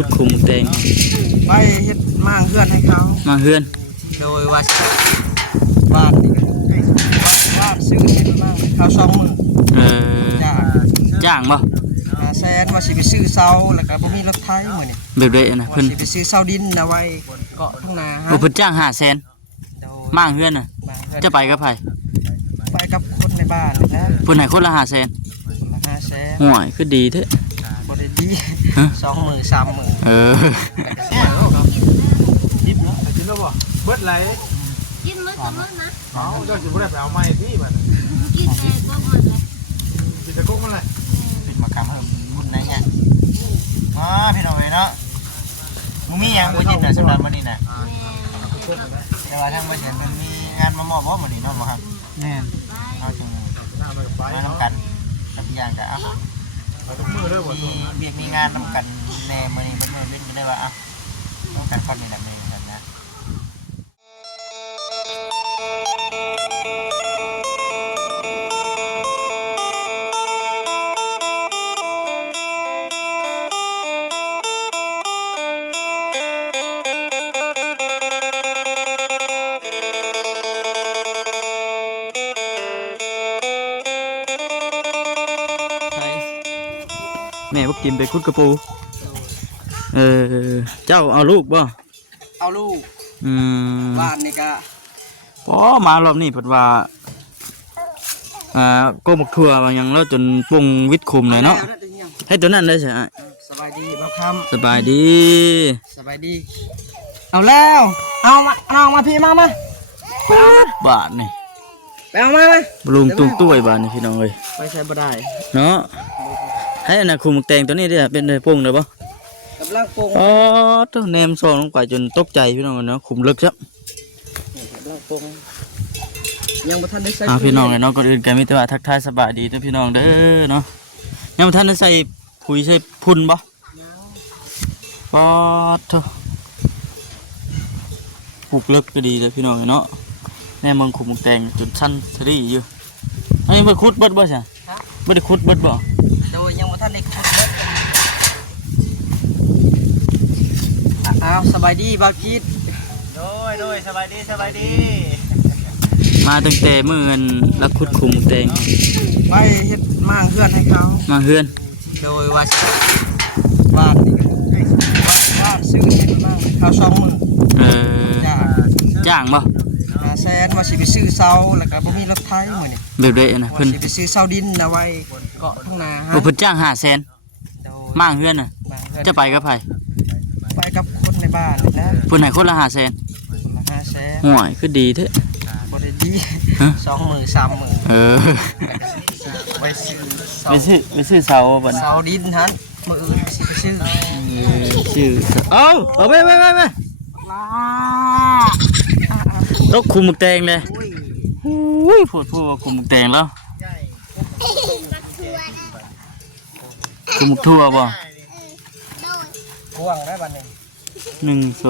ขุดขุมแตงไปเฮ็ดมางเฮือนให้เขามาเฮือนโดยว่าบ้านนี่ก็บ้านซื้อเฮ็ดมางเขา20,000จ้างบ่500,000ว่าสิไปซื้อเสาแล้วก็บ่มีรถไถมื้อนี้แบบใดนะเพิ่นสิไปซื้อเสาดินเอาไว้เกาะทุ่งนาเพิ่นจ้าง500,000มาเฮือนน่ะจะไปกับไผไปกับคนในบ้านนะเพิ่นให้คนละ500,000 500,000ห่วยคือดีแท้บ่ได้ดี20,000 30,000ดิบเนาะกินแล้วบ่เบิดไหลกินมื้อต่อมื้อนะเอาเจ้าสิบ่ได้ไปเอาไม้พี่บัดกินแต่ก็หมดเลยกินแต่กกมันเลยเป็นมะขามเพิ่มบุญไหนเนี่ยพี่น้องเนาะมึงมีหยังบ่ยินน่ะสำหรับมื้อนี้น่ะแต่ว่าทางบ่เห็นมันมีงานมามอบบ่มื้อนี้เนาะบ่ครับแม่นเอาจังมานำกันกับอย่างก็เอามีงานนำกันแน่มื้อนี้มันเว้นก็ได้ว่าเอาต้องการคนนี่แหละแม่นนะแม่บ่กินไปขุดกระปูเจ้าเอาลูกบ่เอาลูกบ้านนี่ก็มารอบนี้เพิ่นว่าก็หมกทั่วบางอย่างแล้วจนปรุงวิทย์คุมเลยเนาะให้ตัวนั้นได้ใช่สบายดีบ่คำสบายดีเอาแล้วเอามาพี่มาบาทนี่ไปเอามาลุงตุ้งตุ้ยบาทนี่พี่น้องเอ้ยไปใช้บ่ได้เนาะให้อันน่ะคุมแตงตัวนี้ได้เป็นได้ปรุงได้บ่กำลังปรุงตัวแนมซองลงไปจนตกใจพี่น้องเนาะคุมลึกครับกำลังปรุงยังบ่ทันได้ใส่พี่น้องเนาะก่อนอื่นก็มีแต่ว่าทักทายสบายดีเด้อพี่น้องเด้อเนาะยังบ่ทันได้ใส่ปุ๋ยใส่พุ่นบ่เถอะปลูกลึกก็ดีเลยพี่น้องเนาะแน่เมืองคุมแตงจนชั้นทรีอยู่อันนี้บ่ขุดเบิดบ่ใช่บ่ได้ขุดเบิดบ่โดยยังบ่ทันได้ขุดเบิดสบายดีบ่าวคิดโดยสบายดีมาตั้งแต่มื้อนั้นลักขุดคุมแตงไปเฮ็ดมางเฮือนให้เขามาเฮือนโดยว่าบ้านนี่ก็บ้านซื้อเฮ็ดมางเขา20,000จ้างบ่500,000ว่าสิไปซื้อเสาแล้วก็บ่มีรถไถมื้อนี้แบบใดนะเพิ่นสิไปซื้อเสาดินเอาไว้เกาะทุ่งนาเพิ่นจ้าง500,000มาเฮือนน่ะจะไปกับไผไปกับคนในบ้านนะเพิ่นให้คนละ500,000ห่วยคือดีแท้บ่ได้ดี20,000 30,000ไปซื้อเสาบ่เสาดินหั่นมื้ออื่นสิไปซื้อเอาไปตกคุมแตงเลยอุ้ยพูดว่าคุมแตงแล้วคุมทั่วบ่กว้างได้บัดนี้1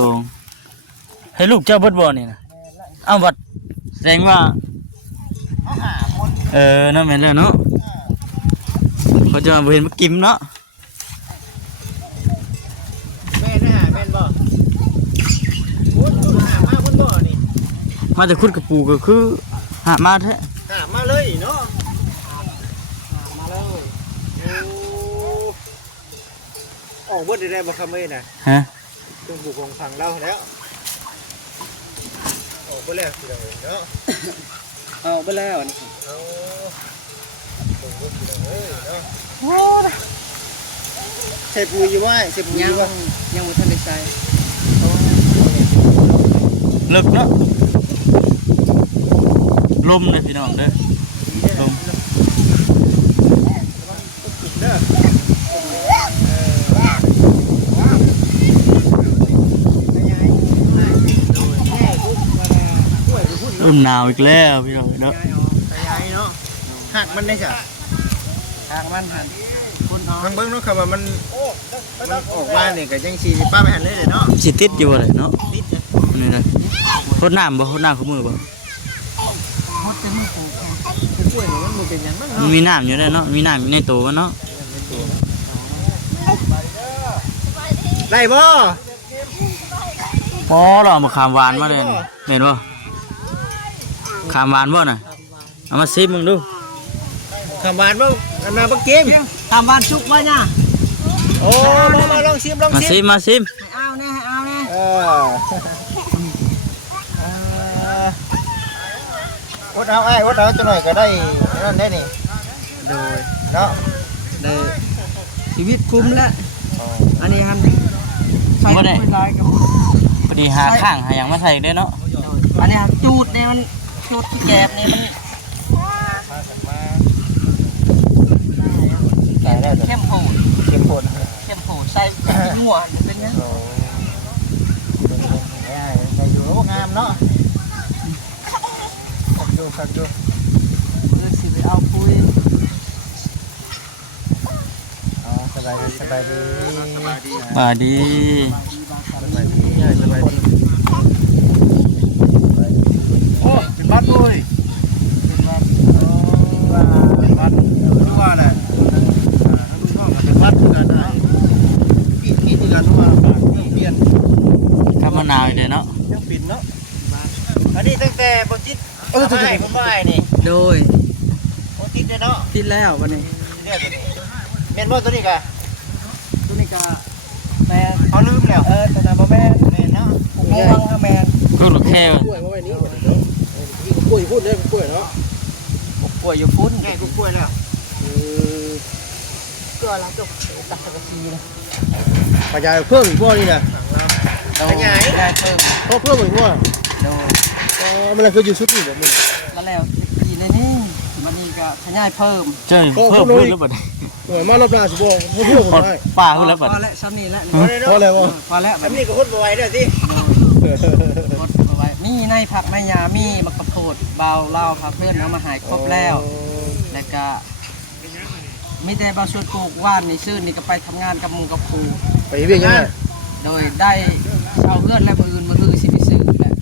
2ให้ลูกเจ้าเบิดบ่นี่นะเอาบัดแสดงว่านั่นแม่นแล้วเนาะเขาจะมาบ่เห็นมากินเนาะแม่นบ่มาพุ่นบ่นี่มาแต่ขุดกระปูก็คือหามาแท้มาเลยเนาะมาเลยโอ้เบิดได้บ่คำเอ้ยน่ะต้องปลูกของพังเราแล้วโอ้บ่แล้วสิเนาะเอาไปแล้วนี่โอ้ใส่ปุ๋ยอยู่ว่าใส่ปุ๋ยว่ายังบ่ทันได้ใส่ลึกเนาะลมเลยพี่น้องเด้อลมรุ่นหนาวอีกแล้วพี่น้องเนาะหักมันได้จ้ะหักมันหันทางเบิ้งเนาะครับว่ามันออกมาเนี่ยก็ยังสีป้าไปหันเลยเนาะสิติดอยู่อะไรเนาะนี่นะรดน้ำบ่รดน้ำขมือบ่มีน้ำอยู่ได้เนาะมีน้ำอยู่ในตัวเนาะ ได้บ่ อ๋อเราเอามาขามหวานมาเลยเห็นบ่ขามหวานบ่น่ะเอามาซิมมึงดู คำหวานบ่อันน่ะบ่เกม ทำบ้านชุกไว้นะ โอ้มาลองชิมลอง มา ชิ ซิ ม มมาซิม ให้เอาแน่ให้เอาแน่ อดเอาไอ้อดเอาจังหน่อยก็ได้นั่นได้นี่ โดย เนาะ ได้ชีวิตคุ้มแล้วอันนี้ฮันใส่ไม่ได้กับ พอดีหาข้างหาหยังมาใส่ได้เนาะ อันนี้จูดเนี่ยมันจูดที่แกบเนี่ยมัน ใส่ได้ เข้มโหด เข้มข้น เข้มโหดใส่หัวเป็นไง โอ้ได้อยู่งามเนาะขัดดู เออสิไปเอาปุ้ย อ๋อสบายดี สบายดี สบายดีโอ้เป็นบัตรด้วยเป็นบัตรเป็นบัตรรู้ว่าแหละทั้งลูกน้องเป็นบัตรกันนะพี่ที่กันว่าเปลี่ยน ข้าวมะนาวอีกเลยเนาะ ยังปิดเนาะอันนี้ตั้งแต่บจิตไม่ผมไม่นี่ โดย บจิตเนี่ยเนาะ ติดแล้ววันนี้ เนี่ยตัวนี้เมนบอตัวนี้กะ ตัวนี้ก็แมน เขาลืมแล้วตัวนั้นบ่แม่แม่เนาะ ม่วงค่ะแมน ลูกลูกแค่ กล้วยมาไว้นี้ก่อนเนาะกล้วยพูดได้กล้วยเนาะ ป่วยอยู่ฟุ้น แก่กูกล้วยแล้ว ก็แล้วก็ตัดกระชีนะ ขยายเพิ่มอีกบ่นี่นะ ขยาย ได้เพิ่ม เพิ่มอีกบ่ โดย มันคืออยู่ชุดนี้แบบนี้ มาแล้วอีในนี่วันนี้ก็ขยายเพิ่ม เจ้าเพิ่มพื้นหรือเปล่า โอ้ยมารอบหน้าสิบ่เพิ่มผมได้ ป้าขึ้นแล้ว พ เปล่า อแล้วซ้ำนี่แล้ว เพราะอะไรบ่ พอแล้วแบ อั บ น นี้ นี้ก็คนบ่ไหวเด้อสิ กดเอาไว้มีในผักในยามีมะกระโพดเบาเหล้าครับเพื่อนเอามาหายครบแล้วแล้วก็มีแต่บางส่วนปลูกว่านนี่ซื่อนี่ก็ไปทำงานกับหมุงกับครู ไปเวียงยังไง โดยได้ชาวเพื่อนและมืออื่นมือคือสิไปซื้อแหละ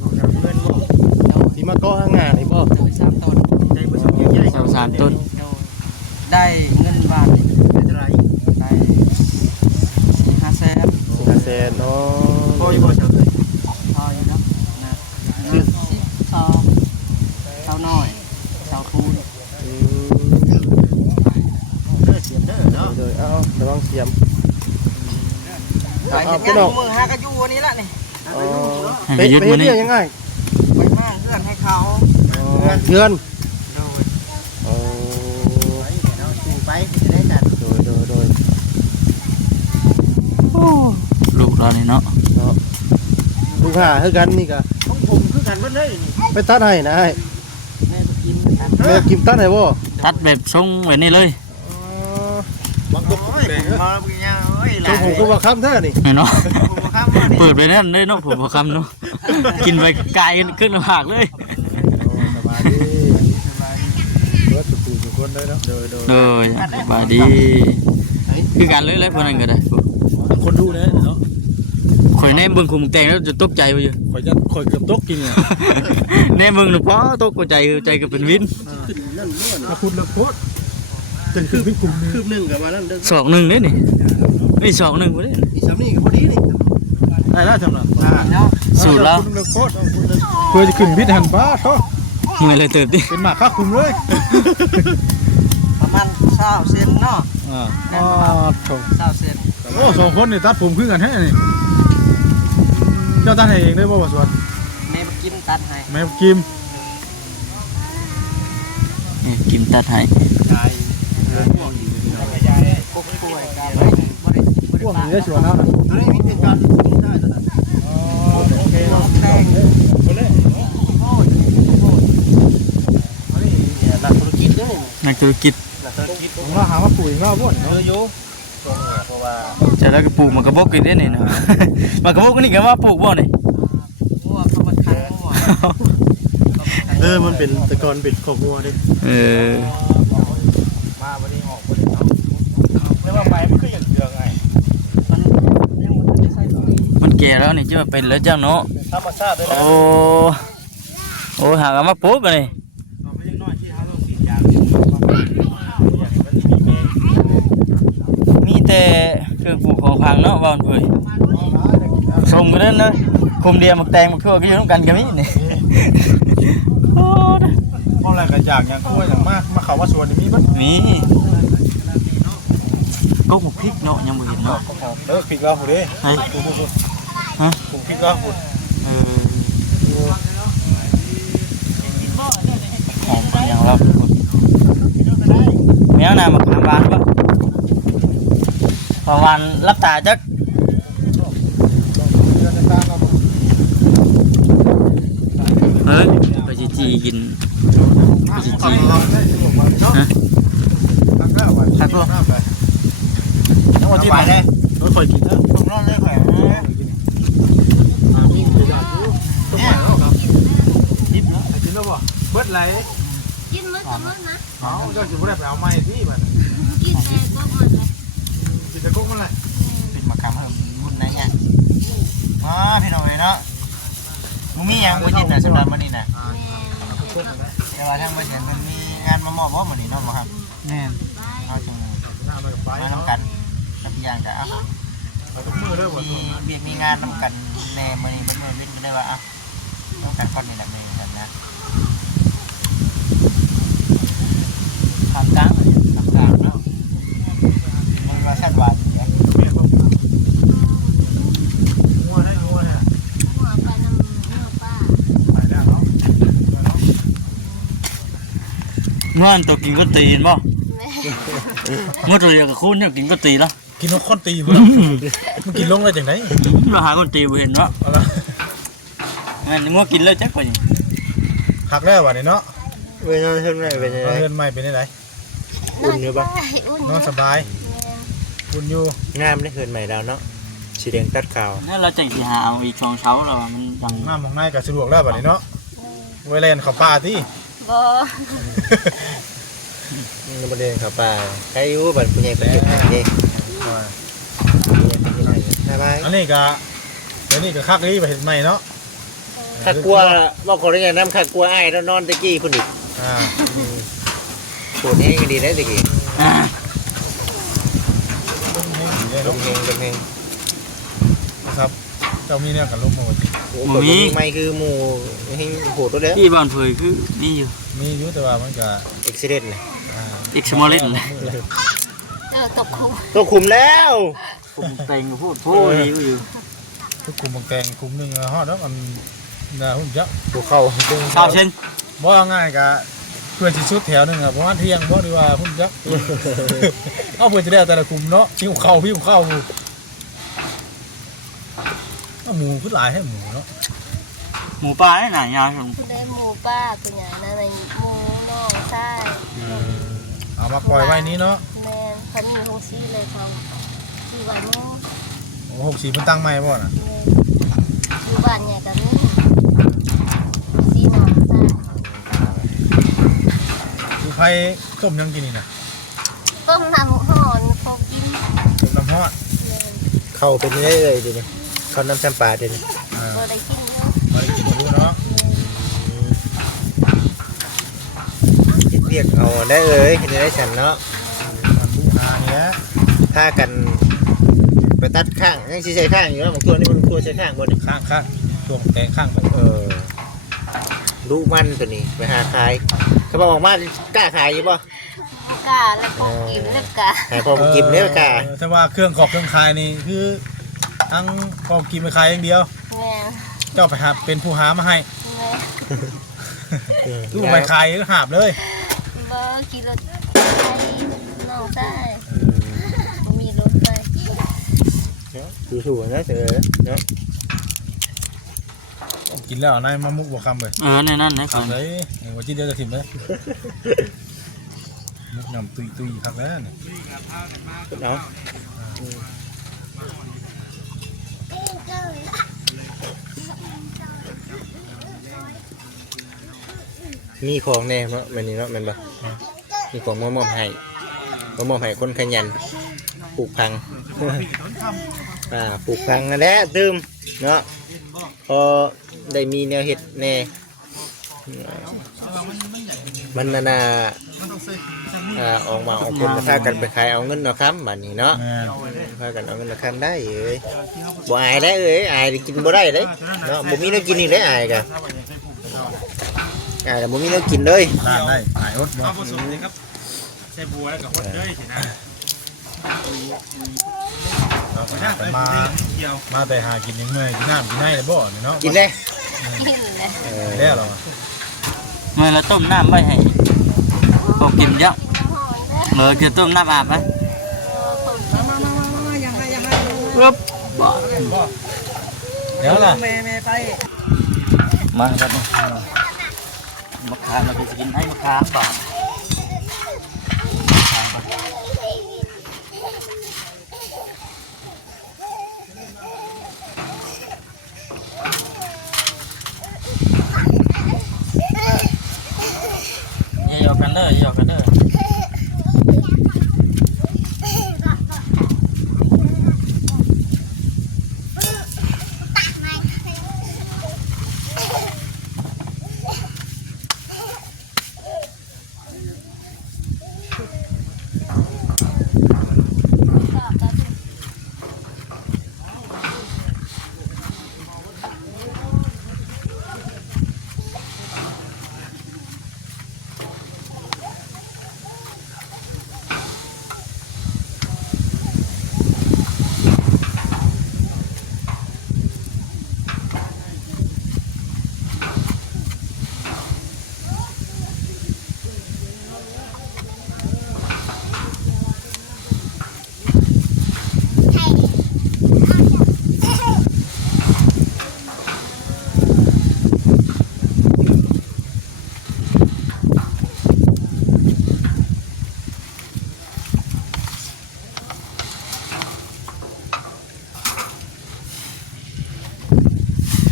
โดย ที่มาเกาะข้างหน้านี่บ่ โดยสามต้น สามสามต้น โดยได้เงินบาทนี่ เป็นไร ได้4-5 แสน แสนเนาะ พออยู่บ่เจ้าเลย พออยู่แล้วนะ10 ชาวน้อยชาวคูณ เด้อเสียมเด้อเนาะ โดยเอาระวังเสียม ไปเห็นงานมือหากระยูวันนี้ละนี่ ให้ยึด ไป มานี่ เรียกยังไง ไปห้างเพื่อนให้เขา เดือน โดย โอ้ ไปเนาะสู่ไปจะได้จัด โดย ลูกเรานี่เนาะ ลูกค้าคือกันนี่ก็ ของผมคือกันเบิดเลยนี่ ไปตัดให้นะ แม่ไปกินกัน แม่กิมตัดให้บ่ ตัดแบบทรงแบบนี้เลย บางคนแดงมาเป็นยังเอ้ยห จ ลาง ผมก็ว่าค้ำแท้นี่ เนาะ ผมบ่ข้ามมานี่ เปิดไปนั่นเลยเนาะผมบอกคำเนาะกินไปไกลขึ้นหากเลย สบายดีรถตู่ทุกคนได้เนาะโดย เลยสบายดีคือการเลยเลยพวกนั้นก็ได้ คนดูนะเนาะ ข่อยแน่เบิ่งคุมแตงแล้วจะตกใจไปอยู่ ข่อยเกือบตกกินเนี่ย แน่เบิ่งหนูป้อตกใจก็เป็นวิน ถ้าคุณละโคตรจะคือพี่กลุ่มคืบหนึ่งกับมานั่นเด้อ สองหนึ่งเด้นี่นี่สองหนึ่งบ่ได้ อีสามนี่ก็พอดีนี่ได้แล้วจำนะ เนาะ สูตรแล้ว คุณละโคตรเพื่อจะขึ้นพิษหันป้าเขา เมื่อยเลยเติบดิ เป็นหมากข้าคุมเลย ประมาณ20 เซนเนาะ อ๋อโถ 20 เซน โอ้สองคนนี่ตัดผมขึ้นกันแท้นี่เจ้าตัดให้เองได้บ่ว่าสวน แม่ไปกินตัดให้ แม่กิม นี่กินตัดให้ พวกกล้วยกับบ่ได้ พวกนี้ได้สวนแล้วนะ ตัวนี้มีเป็นการได้ตอนนั้น โอเค แป้ง นักธุรกิจเด้อ นักธุรกิจ นักธุรกิจ ผมว่าหามาปุ๋ยก็บ่น เอ เนาะ ออยู่เพราะว่า จะแล้วก็ปลูกมันกระบอกกินได้นี่นะ มันกระบอกนี่ก็ว่าปลูกบ่นี่ งัวเข้ามาคันงัว มันเป็นตะกอนเป็นของงัวดิ เออ มาวันนี้ออกบ่ได้เนาะแล้วว่าไปมันคืออย่างเดืองไง มันยังบ่ทันได้ใส่ปุ๋ย มันแก่แล้วนี่จะมาเป็นแล้วเจ้าเนาะ ธรรมชาติด้วยนะ โอ้หากนมาปลูกกันเลยมีแต่เครื่องปลูกของพัน พังเนาะบ้านเผยชมกันนั่นนะคุมเดียมักแตงมักทั่วก็อยู่ร่วมกันกันนี่นี่โอ้นะ เพราะอะไรกันอย่างอย่างก็อย่างมาเขาว่าสวนนี่มีมั้ย มีก็หมกพริกเนาะยังบ่เห็นเนาะ เลิกพริกแล้วดิ เฮ้ย ฮะพริกแล้วหุ่น เออหอมอย่างเราแมวน้ำมะขามหวานป่ะพอวันรับตาจักเฮ้ยไปจีกินไปจีฮะใครพวก ทั้งหมดที่ไปเลย ไม่ค่อยกินนะ ผมนอนเลยแขวน มีตัวอย่างอยู่ต้องไปแล้วครับกินแล้วกินแล้วบ่เบิดไหล กินมื้อกับมื้อนะ เอาเจ้าสิบ่ได้ไปเอาไม้ที่มัน กินแต่ก็หมดเลย กินแต่กุ๊กมันเลย ปิดมาคำเพิ่มมุ่นนะเนี่ยอ๋อพี่น้องเลยเนาะมึงมีอย่างบ่จิตน่ะสำหรับมื้อนี้น่ะ แต่ว่าทางบ่เห็นมันมีงานมามอบบ่มื้อนี้เนาะบ่ครับ แม่น เอาจัง หน้าไปกับไป มานํกันกับพี่ย่างก็เอา ไปทุกมือเลยบ่ มีเบียกมีงานนํกันแน่มื้อนี้เพิ่นมื้อวินก็ได้ว่าต้องการคนนี่แหละแม่กันนะ ทางกลางทางกลางเนาะ มันว่าชัดว่าดีนะ งัวให้งัวเนี่ย หัวไปน้ำหัวป้า ไปแล้วเนาะ เมื่อตัวกินก็ตีนบ่ แม่ เมื่อตัวเดียวกับคุณเนี่ยกินก็ตีแล้ว กินนกข้นตีเพื่อนมันกินลงได้จังได๋ เราหาคนตีบ่เห็นเนาะ เอาละ งั้นงัวกินเลยจักว่าหยัง หักแล้ววันนี้เนาะ เว้ยนอนเฮ็ดไว้เป็นจัง เรา ได๋ เฮือนใหม่เป็นจังได๋ อุ่นอยู่บ่ นอนสบายอุ่นอยู่ งามได้เฮือนใหม่แล้วเนาะสีแดงตัดขาว นั่นเราจังสิหาเอาอีกช่องเช้าเรามันดัง น้ำของนายก็สะดวกแล้วบัดนี้เนาะไว้เล่นเข้าป่าติ บ่ บ่ได้เข้าป่าใครอยู่บัดผู้ใหญ่เพิ่นเฮ็ดให้เด้สบาย อันนี้ก็เดี๋ยวนี้ก็คักนี้ไปเห็นใหม่เนาะ ข้ากลัวบอกขอได้ยังน้ำข้ากลัวไอ้แล้วนอนตะกี้พุ่นอีก อ่า ปวดเองก็ดีได้ตะกี้ อ่า ลมเฮงลมเฮง ครับเจ้ามีเนี่ยกับลมมาวัน มีไม่คือหมู่เฮงโหดตัวเด้อ ที่บ้านเผยคือนี่อยู่ มีอยู่แต่ว่ามันก็ อุบิเหตุนะ อีกสมอลเล่นเลย ตกคุก ตัวคุมแล้ว ผมแต่งพูดอยู่ ทุกกลุ่มบางแกงกลุ่มหนึงฮอดแล้วมันน่าหุ่นเยอะ พวกเขา ข้าวเช่น บ่เอาง่ายก็เพื่อนสิสุดแถวหนึงอ่ะประมาณเที่ยงบ่ดีว่าหุ่นเยอะเอาเพื่อนจะได้แต่ละกลุ่มเนาะหิวข้าวหิวข้าวเอาหมูคือหลายให้หมูเนาะ หมูปลาได้หนายาวของ ได้หมูป้าเป็นอย่างนั้นในหมูน้องใช่ เอามาปล่อยไว้นี้เนาะ แม่เขามีหงซี่เลยเขาอยู่บ้านนู้น โอ้64เพิ่นตั้งใหม่บ่น่ะ แม่อยู่บ้านใหญ่กับนี่ซี่น้องใช่ คือไผต้มยังกินนี่น่ะ ต้มน้ำห่อนพอกิน ต้มน้ำฮอด แม่ เข้าเป็นได้เลยทีนี้เขาน้ำจำปาทีนี้ อ่า บ่ได้กินเนาะ มาได้กินรู้เนาะ เรียกเอาได้เลยเห็นได้ฉันเนาะ มันบูหานี่แหละ ถ้ากันไปตัดข้างยังสิใช้ข้างอยู่แล้วบางตัวนี่มันควรใช้ข้างบน ข้างช่วงแตงข้างไป ลูกมันตัวนี้ไปหาขายเขาบอกว่ากล้าขายอยู่ป่ะ กาแล้วพอกินแล้วกา ขายพอกินเนี่ยกล้า แต่ว่าเครื่องขอบเครื่องคายนี่คือทั้งพอกินไปขายอย่างเดียว แม่ เจ้าไปหาเป็นผู้หามาให้ แม่ ลูกไปขายก็หาบเลย บ่ขี่รถไปน้องใช่มีรถไป ดูถูกนะเธอเนาะ กินแล้วนายมามุกบวกคำเลย ในนั่นนะครั ขั บบ เลยวันที่เดียวจะถิ่มเลยมุกนำตุยครับแล้วนี่ เนาะมีของแน่เนาะมันนี่เนาะมันบ่มีของมามอบให้คนขยันปลูกพัง ปลูกพังนั่นแหละตื่มเนาะพอได้มีแนวเห็ดแน่มันน่ะ ออกมาออกคนก็พากันไปขายเอาเงินเนาะครับบัดนี้เนาะ แม่น พากันเอาเงินมาคำได้เอ้ยบ่อายได้เอ้ยอายกินบ่ได้เลยเนาะบ่มีแนวกินอีกเลยอายกะอายบ่มีแนวกินเลย ทานได้หายอดบ่ เอาผสมเลยครับใส่บัวแล้วก็ฮดเลยสินะ มาแต่หากินยังเมื่อยกินน้ำกินให้เลยบ่เนาะ กินได้ กินเลย แล้วเหรอ เมื่อเราต้มน้ำไว้ให้พอกินเยอะ หอมเด้อ จะต้มน้ำอาบไหม มายังไง ปึ๊บบ่ เดี๋ยวล่ะ แม่ไป มาครับมะขามเราจะกินให้มะขามบ่อย่าหยอกกันเด้ออย่าหยอกกันเด้อ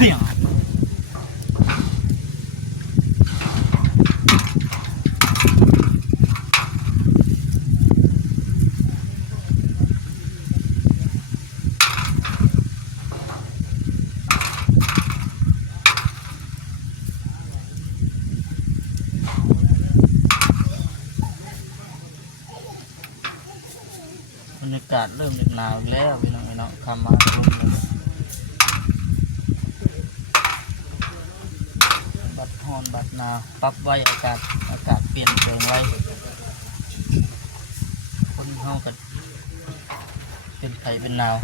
เพียงบรรยากาศเริ่มหนาวแล้วพี่น้องเนาะคำมาบัดฮอนบัดหนาวปรับไว้อากาศเปลี่ยนแปลงไว้คนเฮากันเป็นไข้เป็นหนาว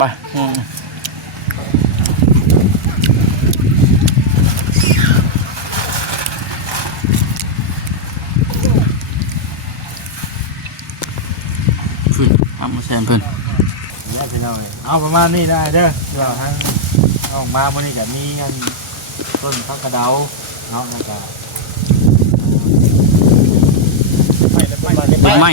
ไปขึ้นทำมาแซมเพิ่น เนี่ยพี่น้องเอาประมาณนี้ได้เด้อเดี๋ยวทางออกมาวันนี้ก็มีเงินต้นข้าวกระเดาเนาะแล้วก็ไม่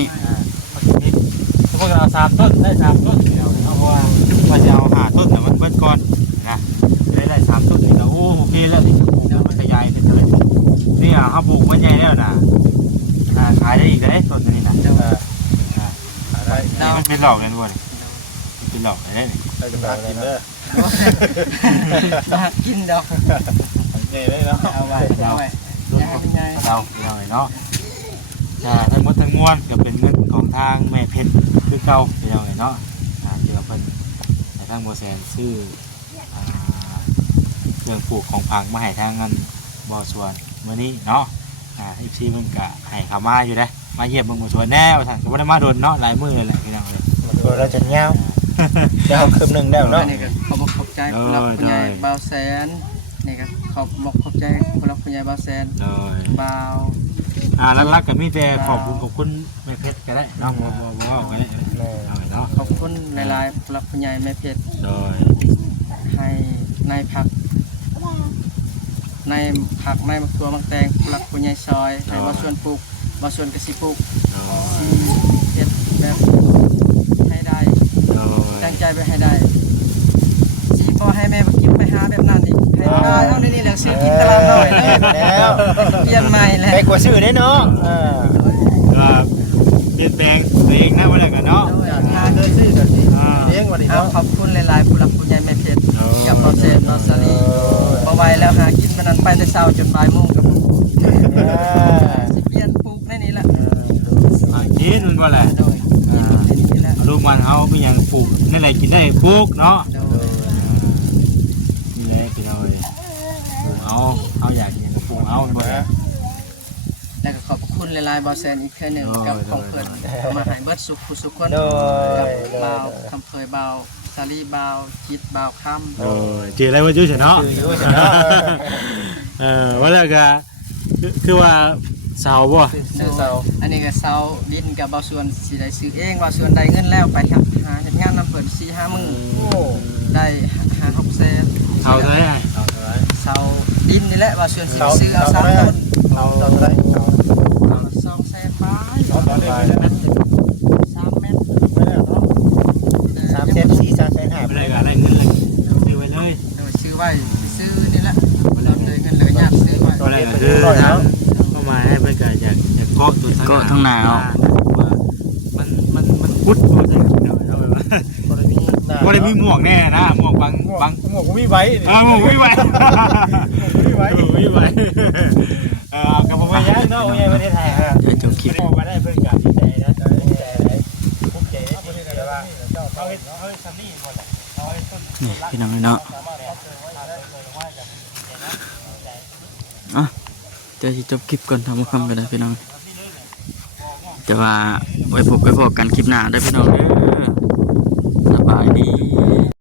ทุกคนเอา3 ต้นได้3 ต้นเดียวเพราะว่าจะเอา5 ต้นแต่มันเบิดก่อนนะได้3 ต้นนี่ก็โอเคแล้วนี่มันขยายเป็นเลยนี่เขาปลูกมันใหญ่แล้วนะขายได้อีกได้ต้นนี้นะได้มันเป็นหลอกกันด้วยเป็นหลอกได้นี่ได้จะกินเด้อ กินดอก ใหญ่ได้เนาะ เอาไว้เอาไว้ รุ่นของเราเนาะทั้งหมดทั้งมวลก็เป็นเงินของทางแม่เพชรคือเก่าพี่น้องเนาะที่ว่าเพิ่นทางโมแซนซื้อ เครื่องปลูกของพังมาให้ทางเงินบ่อสวนมื้อนี้เนาะFC เพิ่นก็ให้เข้ามาอยู่เด้มาเยี่ยมเบิ่งบ่อสวนแน่ว่าซั่นก็บ่ได้มาโดนเนาะหลายมื้อเลยแหละพี่น้องเอ้ย ตัวเราจะยาวเดี๋ยวคืนหนึงแล้วเนาะ อันนี้ก็ขอบขอบใจผู้รักผู้ใหญ่บ่าวแสนนี่ก็ขอบใจผู้รักผู้ใหญ่บ่าวแสน โดย บ่าว หลักๆก็มีแต่ขอบคุณแม่เพชรก็ได้เนาะบ่เอาก็ได้เอาเนาะ ขอบคุณหลายๆผู้รักผู้ใหญ่แม่เพชร โดย ให้นายผักนายมักตัวมักแตงผู้รักผู้ใหญ่ซอยให้บ่ส่วนปลูกบ่ส่วนกสิปลูก โดย สิเฮ็ดแบบให้ได้ โดย ตั้งใจไปให้ได้สิบ่ให้แม่ไปกินไปหาแบบนั้นอีกให้ได้เอานี่แหละซื้อกินตลาดน้อยเลย แล้ว เปลี่ยนใหม่แหละ ไปกว่าชื่อได้เนาะ ก็เปลี่ยนแปลงตัวเองนะว่าแล้วกันเนาะ งานเดินซื้อกันสิเลี้ยงวันนี้ เอา เนาะ ขอบคุณหลายๆผู้รักผู้ใหญ่แม่เพชรกับบ่เซนบ่สลีบ่ไหวแล้วหากินมันนั้นไปแต่เช้าจนบ่ายโมงกับสิเปลี่ยนปลูกในนี้แหละ กินมันว่าแหละ โดยกินในนี้แหละ ลูกมันเฮามีหยังปลูกนั่นแหละกินได้ปลูกเนาะ โดย นี่แหละพี่น้องเอ้ยปลูกเอาอยากกินก็ปลูกเอาบ่ได้ แล้วก็ขอบคุณหลายๆบ่เซนอีกเทื่อหนึงกับของเพิ่นมาให้เบิดสุขผู้สุขคน โดย กับบ่าวคำเคยบ่าวสลีบ่าวจิตบ่าวค่ำ เออเจออะไรว่าอยู่เฉยเนาะ ชื่ออยู่เนาะ ว่าแล้วก็คือว่าเสาบ่ ชื่อเซา อันนี้ก็เซาดินกับบ่าวส่วนสิได้ซื้อเองบ่าวส่วนได้เงินแล้วไปหาเฮ็ดงานนำเพิ่น 4-5 มื้อ โอ้ ได้5-6แสน เสาเท่าไหร่ เสาดินนี่แหละว่าส่วนสิซื้อเอา3ต้น เอาตอนไรเอา เอา2แสนบาท ตอนได้ไหม 3เมตร ไม่ได้เนาะ3 4 3 5 ไม่ได้ก็ได้เงินเลยซื้อไว้เลย โดยซื้อไว้ซื้อนี่แหละเราเลยเงินเหลือญาติซื้อไว้ ตัวแรกก็คือทางเข้ามาให้เพื่อนก็อยากเกาะตัว เกาะทั้งหนาว ว่ามันพุดตัวจังเนาะเอาไปว่า บ่ได้มีหมวกแน่นะหมวกบาง หมวกกูมีไว้ หมวกไม่ไหว มีไว้ หมวกไม่ไหวกับผมไปยักเนาะไม่ใช่ประเทศไทยครับ เดี๋ยวจบคลิป มองมาได้เพื่อนกับที่ใจนะใจได้ภูมิใจนะประเทศไทยว่าเขาเฮ็ดซัมนี่หมดแหละเขาเฮ็ดต้น นี่พี่น้องเนาะอ่ะเดี๋ยวสิจบคลิปก่อนทำคำกันได้พี่น้องแต่ว่าไว้พบกันคลิปหน้าได้พี่น้องเด้อสบายดี